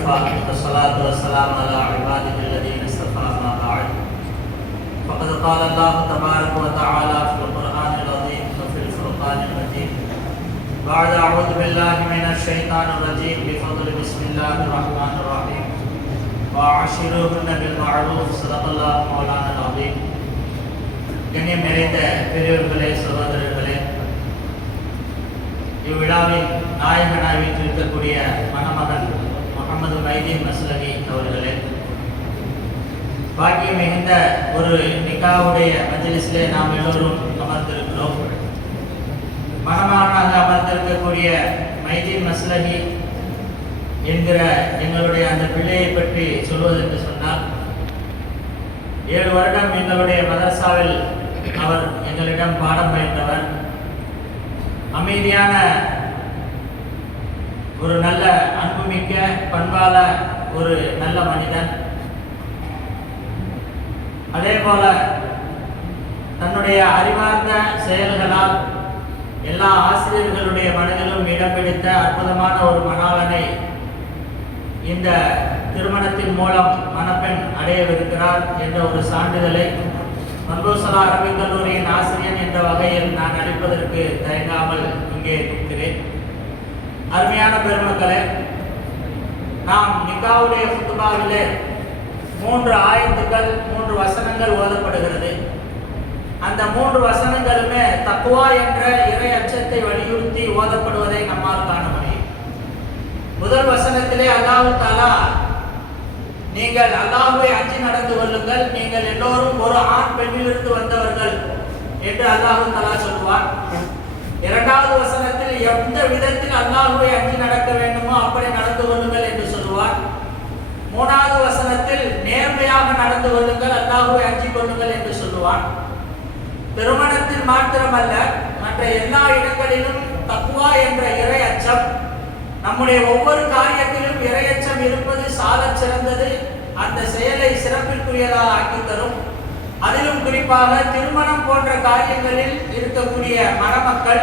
وكفى والصلاة والسلام على عباده الذين اصطفى ما بعد فقد قال الله تبارك وتعالى في القرآن العظيم وفي الفرقان المجيد بعد أعوذ بالله من الشيطان الرجيم بفضل بسم الله الرحمن الرحيم وعاشروهن بالمعروف صدق الله مولانا العظيم. கண்ணியம் நிறைந்த பெரியவர்களே, சகோதரர்களே, இவ்விழாவில் நாயகனாய் வீற்றிருக்கக்கூடிய மணமகன் முகமது மைதீன் மஸ்லகி அவர்களே, பாக்கியம் மிகுந்த ஒரு நிக்காவுடைய மஜ்லிஸிலே நாம் எல்லோரும் அமர்ந்திருக்கிறோம். மணமகனாக அமர்ந்திருக்கக்கூடிய மைதீன் மஸ்லகி என்கிற எங்களுடைய அந்த பிள்ளையை பற்றி சொல்வதென்று சொன்னால், 7 வருடம் எங்களுடைய மதரசாவில் அவர் எங்களிடம் பாடம் பயின்றவர். அமைதியான ஒரு நல்ல அன்புமிக்க பண்பான ஒரு நல்ல மனிதன். அதே போல தன்னுடைய அறிவார்ந்த செயல்களால் எல்லா ஆசிரியர்களுடைய மனதிலும் இடம் பிடித்த அற்புதமான ஒரு மணாளனை இந்த திருமணத்தின் மூலம் மணப்பெண் அடையவிருக்கிறார் என்ற ஒரு சான்றிதழை மன்பூசலா அரபிக் கல்லூரியின் ஆசிரியன் என்ற வகையில் நான் அளிப்பதற்கு தயங்காமல் இங்கே இருக்கிறேன். அருமையான பெருமக்களே, நாம் நிக்காவுடைய குத்துபாவிலே 3 ஆயத்துக்கள் 3 வசனங்கள் ஓதப்படுகிறது. அந்த 3 வசனங்களுமே தக்வா என்ற இறை அச்சத்தை வலியுறுத்தி ஓதப்படுவதை நம்மால் காண முடியும். முதல் வசனத்திலே அல்லாஹ் தஆலா, நீங்கள் அல்லாஹ்வை அஞ்சி நடந்து கொள்ளுங்கள், நீங்கள் எல்லோரும் ஒரு ஆண் பெண்ணிலிருந்து வந்தவர்கள் என்று அல்லாஹ் தஆலா சொல்வார். இரண்டாவது வசனத்தில் எந்த விதத்தில் அல்லாஹ்வை அஞ்சி நடக்க வேண்டுமோ அப்படி நடந்து கொள்ளுங்கள் என்று சொல்வார். மூணாவது வசனத்தில் நேர்மையாக நடந்து கொள்ளுங்கள், அல்லாஹ்வை அஞ்சி கொள்ளுங்கள் என்று சொல்லுவார். திருமணத்தில் மாத்திரமல்ல, மற்ற எல்லா இடங்களிலும் தக்வா என்ற இறை அச்சம், நம்முடைய ஒவ்வொரு காரியத்திலும் இறையச்சம் இருப்பது சாலச் சிறந்தது. அந்த செயலை சிறப்பிற்குரியதாக ஆக்கி தரும். அதிலும் குறிப்பாக திருமணம் போன்ற காரியங்களில் இருக்கக்கூடிய மணமக்கள்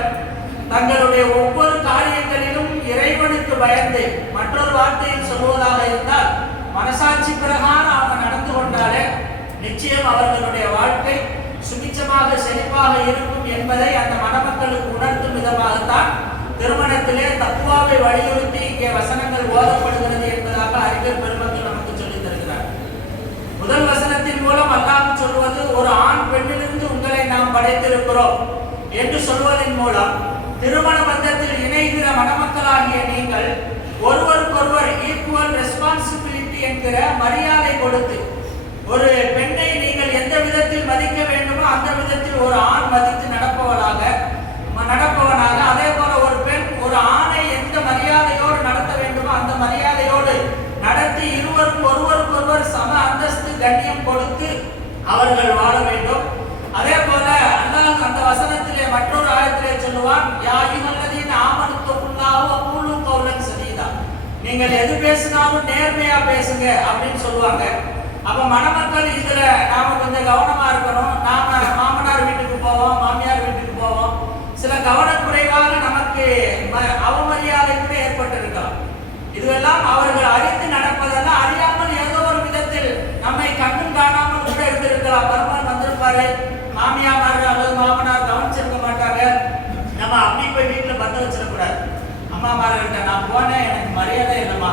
தங்களுடைய ஒவ்வொரு காரியங்களிலும் இறைவனுக்கு பயந்து, மற்றொரு வார்த்தையில் சொல்வதாக இருந்தால் மனசாட்சி பிரகாரம் அவங்க நடந்து கொண்டாலே நிச்சயம் அவர்களுடைய வாழ்க்கை சுபிச்சமாக செழிப்பாக இருக்கும் என்பதை அந்த மணமக்களுக்கு உணர்த்தும் விதமாகத்தான் திருமணத்திலே தக்வாவை வலியுறுத்தி இங்கே வசனங்கள் ஓதப்படுகிறது என்பதாக அறிஞர் பெருமக்கள் நமக்கு சொல்லித் தருகிறார். முதல் வசனத்தின் மூலம் அல்லாஹ் சொல்வது, ஒரு ஆண் பெண்ணிலிருந்து உங்களை நாம் படைத்திருக்கிறோம் என்று சொல்வதன் மூலம் திருமண பந்தத்தில் இணைகிற மணமக்களாகிய நீங்கள் ஒருவருக்கொருவர் ஈக்குவல் ரெஸ்பான்சிபிலிட்டி என்கிற மரியாதை கொடுத்து, ஒரு பெண்ணை நீங்கள் எந்த விதத்தில் மதிக்க வேண்டுமோ அந்த விதத்தில் ஒரு ஆண் மதித்து நடப்பவனாக, அதே போல ஒரு பெண் ஒரு ஆணை எந்த மரியாதையோடு நடத்த வேண்டுமோ அந்த மரியாதையோடு நடத்தி இருவரும் ஒருவருக்கொருவர் சம அந்தஸ்து கண்ணியம் கொடுத்து அவர்கள் வாழ வேண்டும். அதே போல அல்லாஹ் அந்த வசனத்திலே மற்றொரு ஆயத்திலே சொல்லுவான், யா அய்யுஹல்லதீன ஆமனு தக்குல்லாஹு வகூலு கௌலன் சதீதா, நீங்கள் எது பேசினாலும் நேர்மையா பேசுங்க அப்படின்னு சொல்லுவாங்க. அப்ப மணமக்கள் இதுல நாம கொஞ்சம் கவனமா இருக்கணும். நாம மாமனார் வீட்டுக்கு போவோம், மாமியார் வீட்டுக்கு போவோம், சில கவனக்குறைவாக நமக்கு அவமரியாதை கூட ஏற்பட்டிருக்கலாம். இதுவெல்லாம் அவர்கள் அறிந்து நடப்பதல்ல, அறியாமல் ஏதோ ஒரு விதத்தில் நம்மை கண்ணும் காணாமல் கூட இருந்திருக்கலாம். பரமான் வந்திருப்பாரு, மாமியார் அல்லது மாமனார் கவனிச்சிருக்க மாட்டாங்க. நம்ம அப்படி போய் வீட்டுல பத்த வச்சிடக்கூடாது. அம்மாமார்கிட்ட நான் போனேன், எனக்கு மரியாதை இல்லைம்மா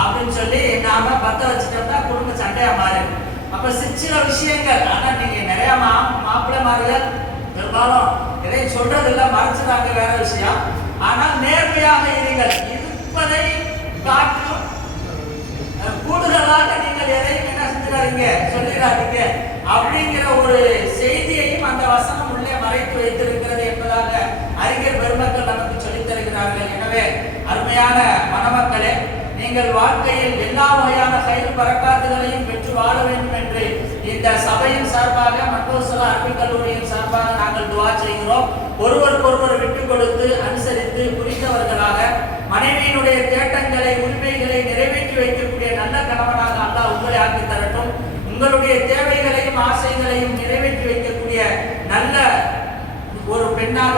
அப்படின்னு சொல்லி நாம பத்த வச்சுட்டோம்னா குடும்ப சண்டையா மாறு. அப்ப சில விஷயங்கள், ஆனா நீங்க நிறைய மாப்பிள்ளைமார்கள் பெரும்பாலும் இதை சொல்றதில்ல, மறைச்சதாங்க வேற விஷயம். ஆனால் நேர்மையாக இருங்கள், இருப்பதை காட்டிலும் கூடுதலாக நீங்கள் எதையும் என்ன செஞ்சிடாதீங்க, சொல்லிடாதீங்க அப்படிங்கிற ஒரு செய்தியையும் அந்த வசனம் உள்ளே மறைத்து வைத்திருக்கிறது என்பதாக அறிஞர் பெருமக்கள் நமக்கு சொல்லித் தருகிறார்கள். எனவே அருமையான மணமக்களே, நீங்கள் வாழ்க்கையில் எல்லா வகையான கயிறு பறக்காத்துகளையும் பெற்று வாழ வேண்டும் என்று இந்த சபையின் சார்பாக, மன்பூசலா அரபிக் கல்லூரியின் சார்பாக நாங்கள் துஆ செய்கிறோம். ஒருவருக்கொருவர் விட்டுக் கொடுத்து அனுசரித்து புரிந்தவர்களாக மனைவியினுடைய தேட்டங்களை உரிமைகளை நிறைவேற்றி வைக்கக்கூடிய நல்ல கணவனாக அல்லாஹ் உங்களை ஆக்கி தரட்டும். உங்களுடைய தேவைகளையும் ஆசைகளையும் நிறைவேற்றி வைக்கக்கூடிய நல்ல ஒரு பெண்ணாக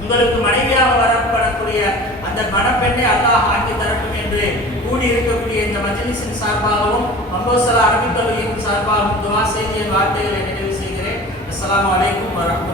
உங்களுக்கு மனைவியாக வரப்படக்கூடிய அந்த மணப்பெண்ணை அல்லாஹ் ஆக்கி தரட்டும் என்று கூடி கூடி இருக்கக்கூடிய இந்த மஜ்லிஸின் சார்பாகவும் மம்போசலா அரபிக் கல்லூரியின் சார்பாகவும் துஆ செய்து என் வார்த்தைகளை நிறைவு செய்கிறேன். அஸ்ஸலாமு அலைக்கும் வரஹ்மத்துல்லாஹி